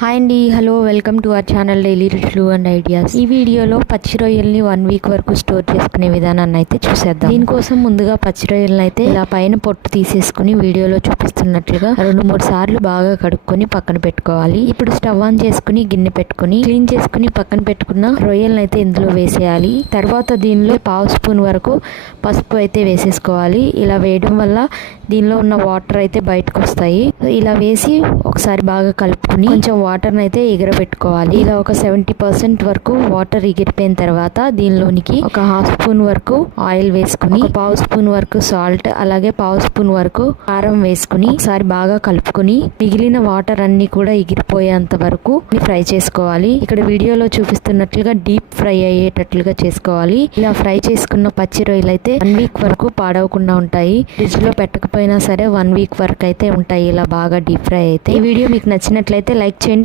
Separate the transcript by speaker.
Speaker 1: Hi అండి hello welcome to our channel daily రుచులు and ideas. ఈ వీడియోలో పచ్చి రొయ్యల్ని వన్ వీక్ వరకు స్టోర్ చేసుకునే విధానాన్ని అయితే చూసేద్దాం. దీనికోసం ముందుగా పచ్చి రొయ్యలను అయితే ఇలా పైన పొట్టు తీసేసుకుని వీడియోలో చూపిస్తున్నట్లుగా రెండు మూడు సార్లు బాగా కడుక్కొని పక్కన పెట్టుకోవాలి. ఇప్పుడు స్టవ్ ఆన్ చేసుకుని గిన్నె పెట్టుకుని క్లీన్ చేసుకుని పక్కన పెట్టుకున్న రొయ్యలను అయితే ఇందులో వేసేయాలి. తర్వాత దీనిలో పావు స్పూన్ వరకు పసుపు అయితే వేసేసుకోవాలి. ఇలా వేయడం వల్ల దీనిలో ఉన్న వాటర్ అయితే బయటకు వస్తాయి. ఇలా వేసి ఒకసారి బాగా కలుపుకుని కొంచెం వాటర్ అయితే ఎగరబెట్టుకోవాలి. ఇలా ఒక సెవెంటీ పర్సెంట్ వరకు వాటర్ ఎగిరిపోయిన తర్వాత దీనిలోనికి ఒక హాఫ్ స్పూన్ వరకు ఆయిల్ వేసుకుని పావు స్పూన్ వరకు సాల్ట్ అలాగే పావు స్పూన్ వరకు కారం వేసుకుని ఒకసారి బాగా కలుపుకుని మిగిలిన వాటర్ అన్ని కూడా ఎగిరిపోయేంత వరకు ఫ్రై చేసుకోవాలి. ఇక్కడ వీడియోలో చూపిస్తున్నట్లుగా డీప్ ఫ్రై అయ్యేటట్లుగా చేసుకోవాలి. ఇలా ఫ్రై చేసుకున్న పచ్చి రొయ్యలు అయితే వన్ వీక్ వరకు పాడవకుండా ఉంటాయి. ఫ్రిడ్జ్లో పెట్టకపోయినా సరే వన్ వీక్ వరకు అయితే ఉంటాయి. ఇలా బాగా డీప్ ఫ్రై అయితే ఈ వీడియో మీకు నచ్చినట్లయితే లైక్ చేయండి.